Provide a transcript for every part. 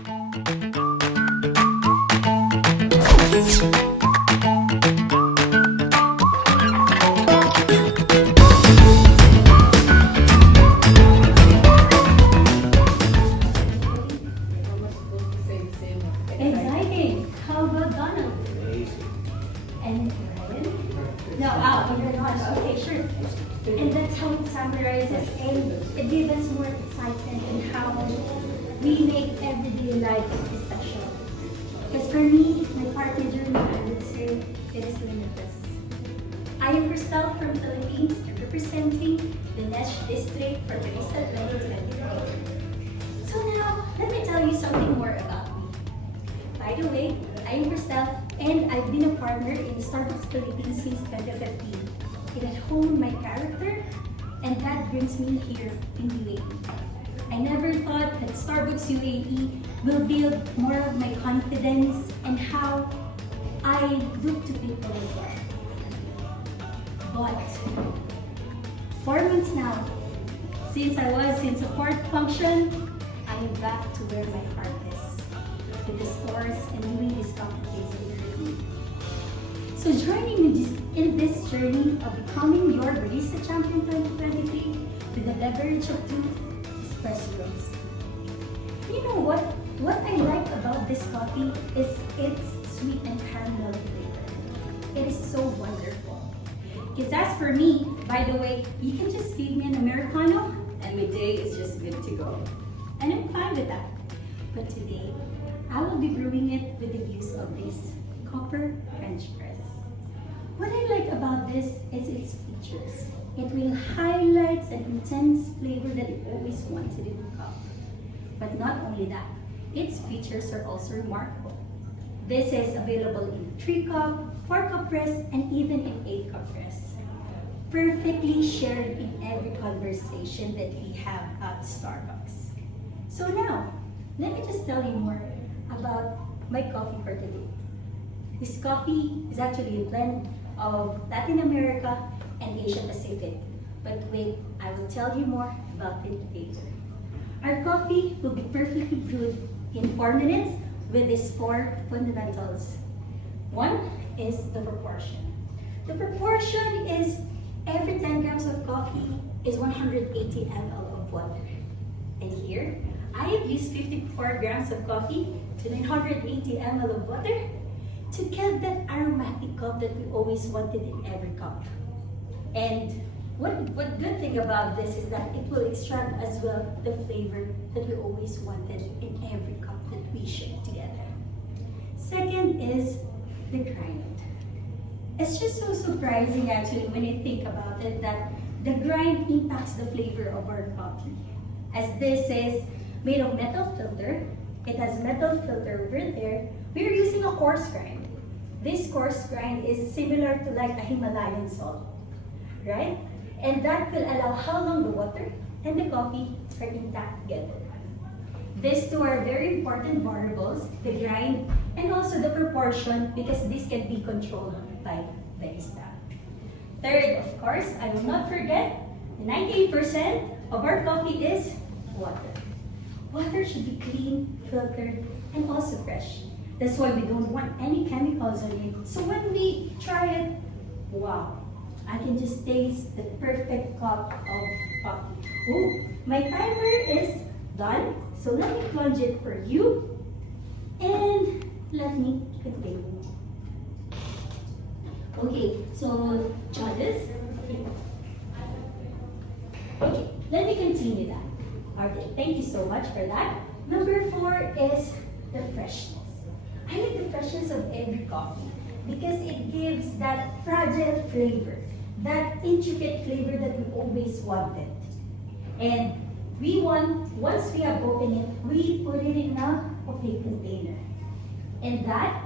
Exciting. How about Donald? And Ryan? No, you're not. Okay, sure. And that's how it summarizes, and it gives us more excitement in how we make everyday life special. Because for me, my party journey, I would say, it is limitless. I am Krystel from Philippines, representing the Nesh district for Barista 2023. So now, let me tell you something more about me. By the way, I am Krystel, and I've been a partner in Starbucks Philippines since 2015. It has honed my character, and that brings me here in UAE. I never thought that Starbucks UAE will build more of my confidence and how I look to people as well. But 4 months now, since I was in support function, I am back to where my heart is, with the stores and doing this competition. So joining me in this journey of becoming your Barista Champion 2023 with a beverage of truth, Espresso Rose. You know what? What I like about this coffee is its sweet and caramel flavor. It is so wonderful. Because as for me, by the way, you can just feed me an Americano and my day is just good to go. And I'm fine with that. But today, I will be brewing it with the use of this copper French press. What I like about this is its features. It will highlight an intense flavor that I always wanted in a cup. But not only that, its features are also remarkable. This is available in 3-cup, 4-cup press, and even in 8-cup press. Perfectly shared in every conversation that we have at Starbucks. So now, let me just tell you more about my coffee for today. This coffee is actually a blend of Latin America and Asia Pacific. But wait, I will tell you more about it later. Our coffee will be perfectly brewed in 4 minutes with these 4 fundamentals. One is the proportion. The proportion is every 10 grams of coffee is 180 ml of water. And here, I have used 54 grams of coffee to 980 ml of water to get that aromatic cup that we always wanted in every cup. And what good thing about this is that it will extract as well the flavor that we always wanted in every cup that we share together. Second is the grind. It's just so surprising actually when you think about it that the grind impacts the flavor of our coffee. As this is made of metal filter, it has metal filter over there, we're using a coarse grind. This coarse grind is similar to like a Himalayan salt, right? And that will allow how long the water and the coffee are intact together. These two are very important variables, the grind and also the proportion, because this can be controlled by Barista. Third, of course, I will not forget, 98% of our coffee is water. Water should be clean, filtered, and also fresh. That's why we don't want any chemicals in it. So when we try it, wow, I can just taste the perfect cup of coffee. Oh, my timer is done. So let me plunge it for you. And let me continue. Okay, so try this. Okay, let me continue that. Okay, thank you so much for that. Number 4 is the freshness. I like the freshness of every coffee because it gives that fragile flavor, that intricate flavor that we always wanted. And we want, once we have opened it, we put it in a opaque container. And that,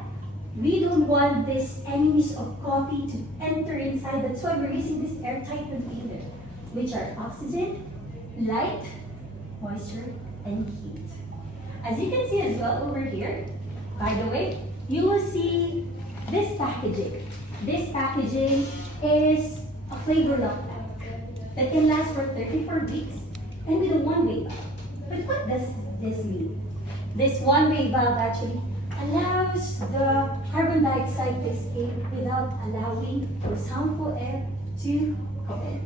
we don't want these enemies of coffee to enter inside. That's why we're using this airtight container, which are oxygen, light, moisture, and heat. As you can see as well over here, by the way, you will see this packaging. This packaging is a flavor lock pack that can last for 34 weeks and with a one-way lock. But what does this mean? This one-way valve actually allows the carbon dioxide to escape without allowing those harmful air to come in.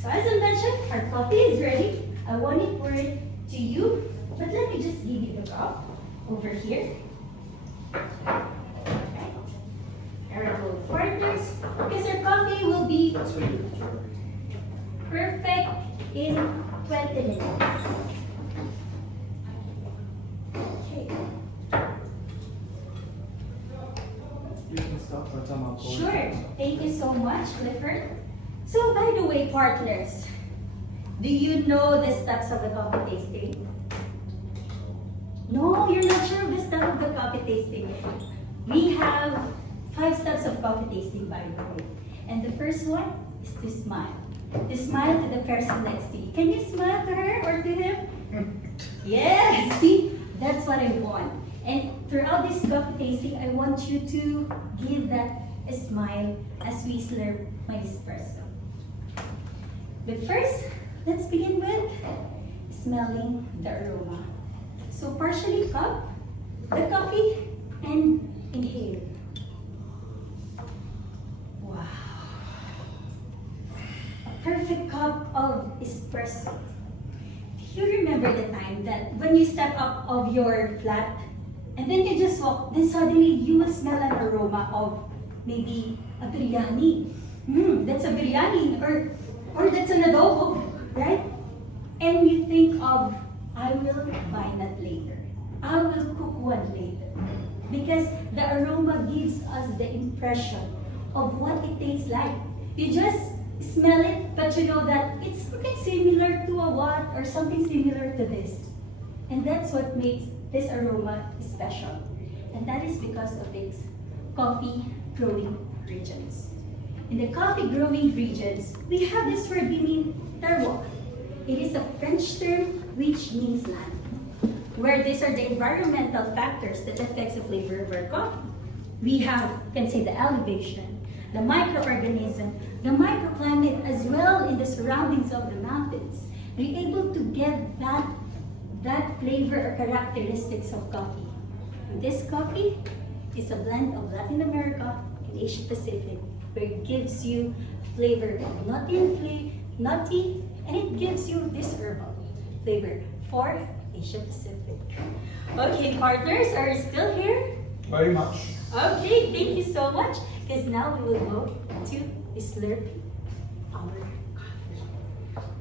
So as I mentioned, our coffee is ready. I want it pour it to you, but let me just give you the cup over here. Alright. Our both partners, because our coffee will be perfect in 20 minutes. Okay. You can stop for some Sure. Thank you so much, Clifford. So, by the way, partners, do you know the steps of the coffee tasting? No, you're not sure of the steps of the coffee tasting. We have 5 steps of coffee tasting, by the way. And the first one is to smile. To smile to the person next to you. Can you smile to her or to him? Yes, see, that's what I want. And throughout this coffee tasting, I want you to give that a smile as we slurp my espresso. But first, let's begin with smelling the aroma. So partially cup the coffee and inhale. Wow. A perfect cup of espresso. Do you remember the time that when you step up of your flat and then you just walk, then suddenly you will smell an aroma of maybe a biryani. That's a biryani or that's an adobo, right? And you think of, I will buy that later. I will cook one later. Because the aroma gives us the impression of what it tastes like. You just smell it, but you know that it's something similar to a what or something similar to this. And that's what makes this aroma special. And that is because of its coffee growing regions. In the coffee growing regions, we have this word meaning terroir. It is a French term which means land, where these are the environmental factors that affects the flavor of our coffee. We have, can say, the elevation, the microorganism, the microclimate, as well in the surroundings of the mountains. We're able to get that flavor or characteristics of coffee. And this coffee is a blend of Latin America and Asia Pacific, where it gives you flavor of nutty, and it gives you this herbal flavor for Asia Pacific. Okay, partners, are you still here? Very much. Okay, thank you so much. Because now we will go to slurping our coffee.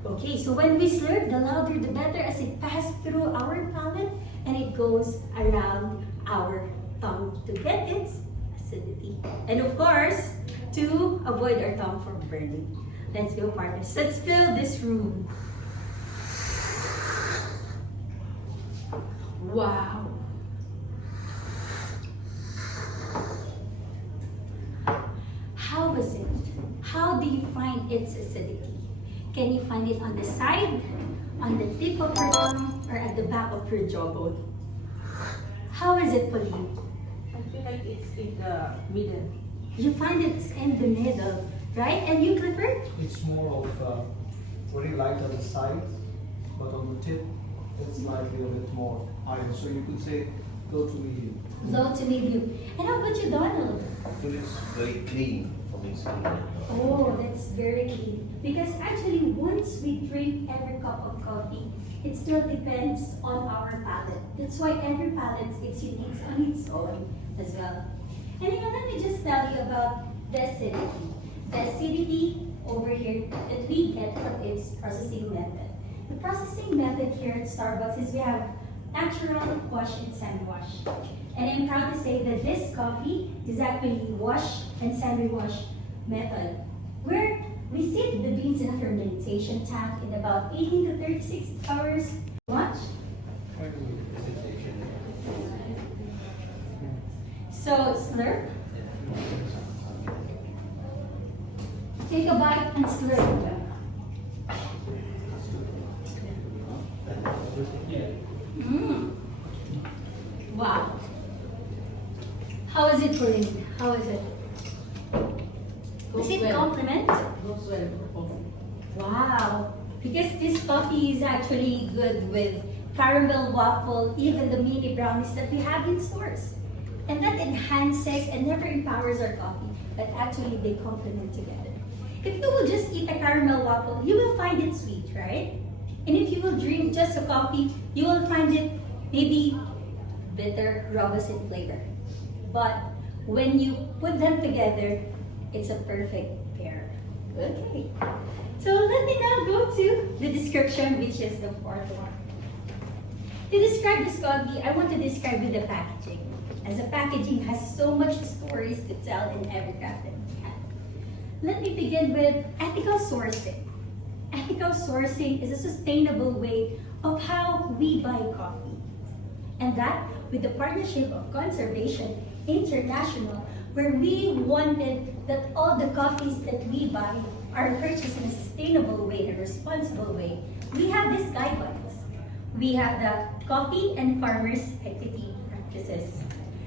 Okay, so when we slurp, the louder the better as it passes through our palate and it goes around our tongue to get its acidity. And of course, to avoid our tongue from burning. Let's go, partners. Let's fill this room. Wow. How was it? How do you find its acidity? Can you find it on the side, on the tip of your tongue, or at the back of your jawbone? How is it for you? I feel like it's in the middle. You find it's in the middle, right? And you, Clifford? It's more of very light on the side, but on the tip, it's slightly a bit more higher. So you could say go to medium. Low to medium. And how about you, Donald? I feel it's very clean for me. Oh, that's very clean. Because actually, once we drink every cup of coffee, it still depends on our palate. That's why every palate is unique on its own as well. And you know, let me just tell you about the acidity. The acidity over here that we get from its processing method. The processing method here at Starbucks is we have natural wash and semi-wash. And I'm proud to say that this coffee is actually wash and semi-wash method, where we sit the beans in a fermentation tank in about 18 to 36 hours. Watch. So slurp. Take a bite and slurp. Wow. How is it for you? How is it? Does it complement? Goes well. Wow. Because this coffee is actually good with caramel waffle, even the mini brownies that we have in stores. And that enhances and never empowers our coffee, but actually they complement together. If you will just eat a caramel waffle, you will find it sweet, right? And if you will drink just a coffee, you will find it maybe bitter, robust in flavor. But when you put them together, it's a perfect pair. Okay. So let me now go to the description, which is the fourth one. To describe this coffee, I want to describe with the packaging, as the packaging has so much stories to tell in every cup that we have. Let me begin with ethical sourcing. Ethical sourcing is a sustainable way of how we buy coffee. And that with the partnership of Conservation International, where we wanted that all the coffees that we buy are purchased in a sustainable way, a responsible way. We have these guidelines. We have the coffee and farmers equity practices.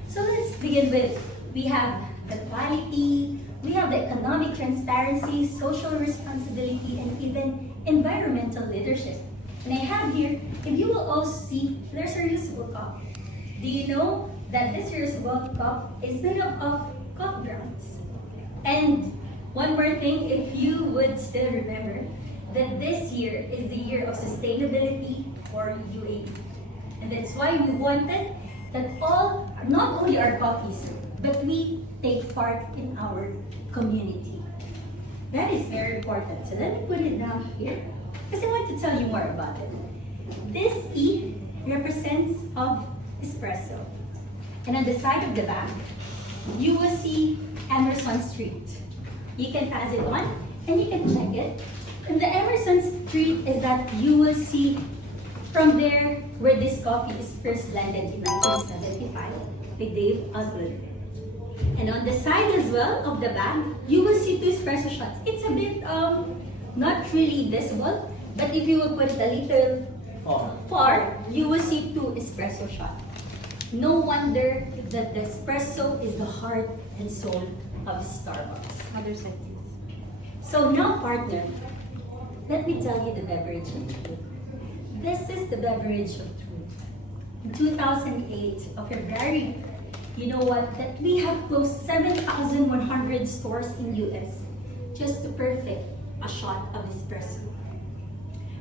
So let's begin with, we have the quality, we have the economic transparency, social responsibility, and even environmental leadership. And I have here, if you will also see, there's a reusable cup. Do you know that this reusable cup is made up of coffee grounds? And one more thing, if you would still remember, that this year is the year of sustainability for UAE. And that's why we wanted that all, not only our coffees, but we take part in our community. That is very important. So let me put it down here, because I want to tell you more about it. This E represents of espresso. And on the side of the back, you will see Emerson Street. You can pass it on and you can check it. And the Emerson Street is that you will see from there where this coffee is first blended in 1975 with Dave Osler. And on the side as well of the bag, you will see 2 espresso shots. It's a bit not really visible, but if you will put it a little far, you will see 2 espresso shots. No wonder that the espresso is the heart and soul of Starbucks. Other settings. So now, partner, let me tell you the beverage of truth. This is the beverage of truth. In 2008, of February, you know what? That we have closed 7,100 stores in US just to perfect a shot of espresso.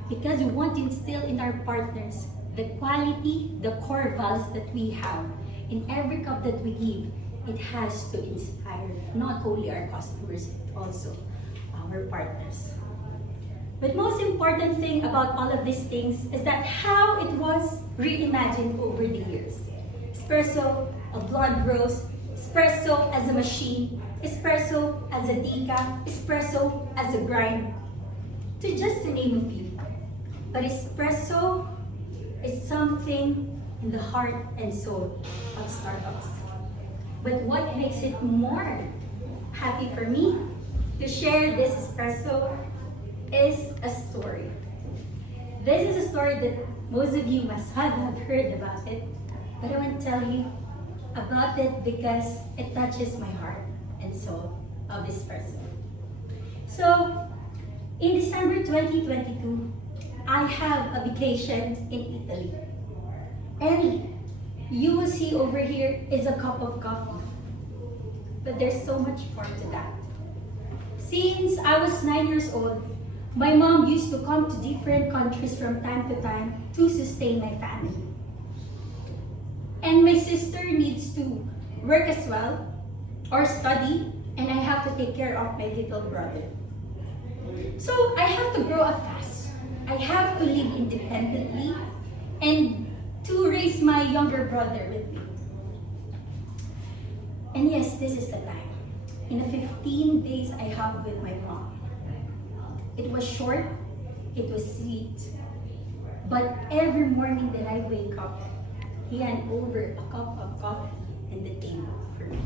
Because we want to instill in our partners the quality, the core values that we have in every cup that we give. It has to inspire not only our customers, but also our partners. But most important thing about all of these things is that how it was reimagined over the years. Espresso, a blood roast, espresso as a machine, espresso as a deca, espresso as a grind, to just to name a few. But espresso is something in the heart and soul of Starbucks. But what makes it more happy for me to share this espresso is a story. This is a story that most of you must have heard about it, but I want to tell you about it because it touches my heart and soul of espresso. So, in December 2022, I have a vacation in Italy. And you will see over here is a cup of coffee. But there's so much more to that. Since I was 9 years old, my mom used to come to different countries from time to time to sustain my family. And my sister needs to work as well or study, and I have to take care of my little brother. So I have to grow up fast. I have to live independently and to raise my younger brother with me. And yes, this is the time. In the 15 days I have with my mom. It was short, it was sweet, but every morning that I wake up, he hand over a cup of coffee in the table for me.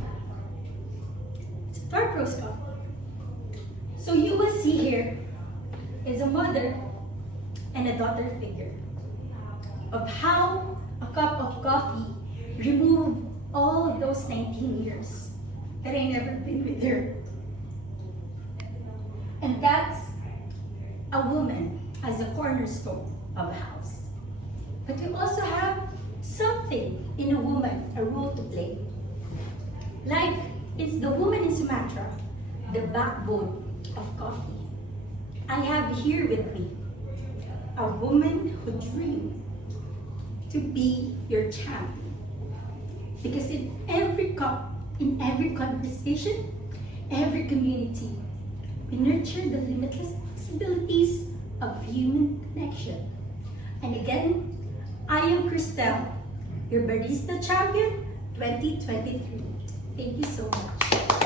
It's a dark roast coffee. So you will see here is a mother and a daughter figure of how a cup of coffee removed all of those 19 years that I never been with her. And that's a woman as a cornerstone of a house. but we also have something in a woman, a role to play. Like, it's the woman in Sumatra, the backbone of coffee. I have here with me a woman who dreamed to be your champion. Because in every cup, in every conversation, every community, we nurture the limitless possibilities of human connection. And again, I am Krystel, your Barista Champion 2023. Thank you so much.